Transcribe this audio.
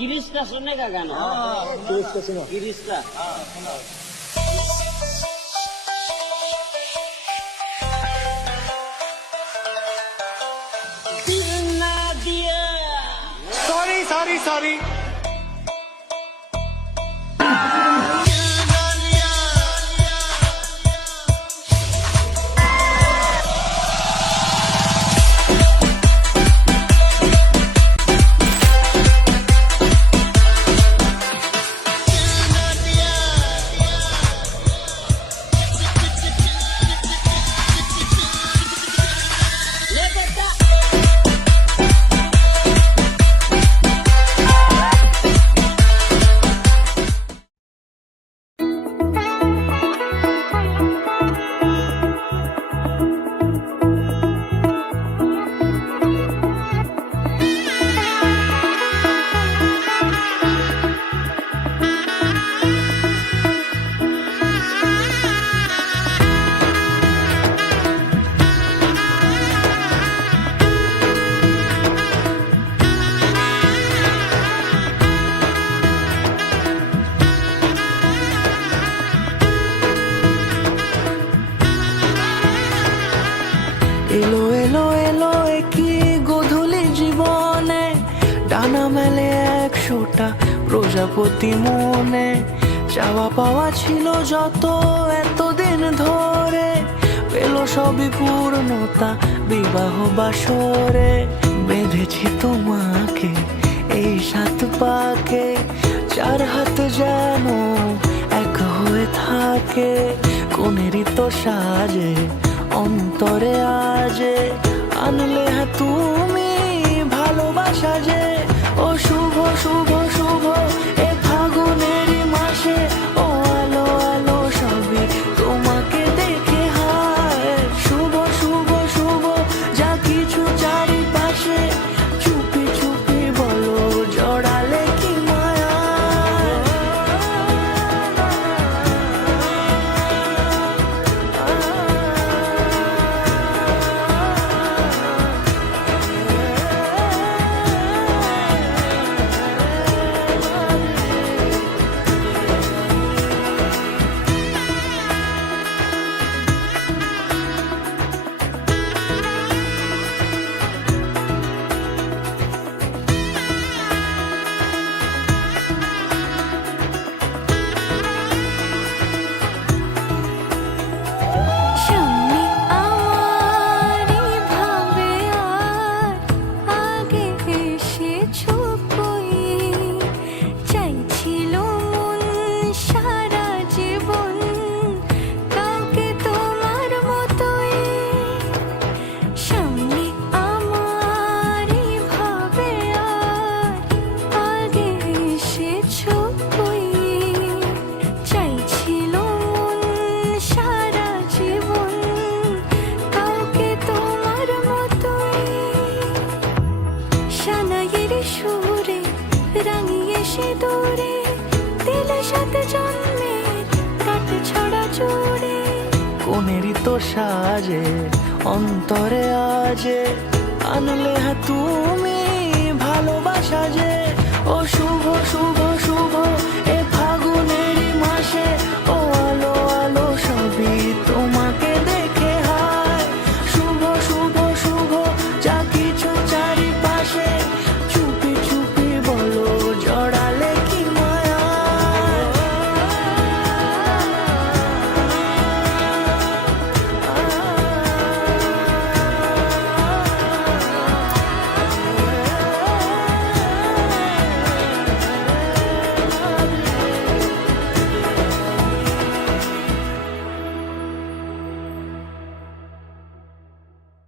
गिरीशका सुनने का गाना गिरीश का सॉरी এলো এলো এলো একই গোধূলি জীবনে ডানা মেলে 100টা প্রজাপতি মনে চাওয়া পাওয়া ছিল যত এতদিন ধরে পেল সবই পূর্ণতা বিবাহ বাসরে বেঁধেছি তোমাকে এই 7 পাকে 4 হাত যেন এক হয়ে থাকে কোনেরই তো সাজে অন্তরে আজে আনলে তুমি ভালোবাসা যে ও শুভ শুভ শুভ এ ফাগুনেরই মাসে ও আলো আলো সবই তোমাকে দেখে হায় শুভ শুভ শুভ যা কিছু চারিপাশে চুপি চুপি বলো জড়ালে কি মায়া সামনে আমারই ভাবে আর আগে এসেছো কই চাইছিল মন সারা জীবন কাউকে তোমার মতোই সামনে আমারই ভাবে আর আগে এসেছো কই চাইছিল মন সারা জীবন কাউকে তোমার মতোই সানাইয়ের সুরে রাঙিয়ে সে দূরে দিলে 7 জন্মের কাট ছড়া জোড়ে কোনেরই তো সাজে অন্তরে আজে আনলে তুমি ভালোবাসা যে ও শুভ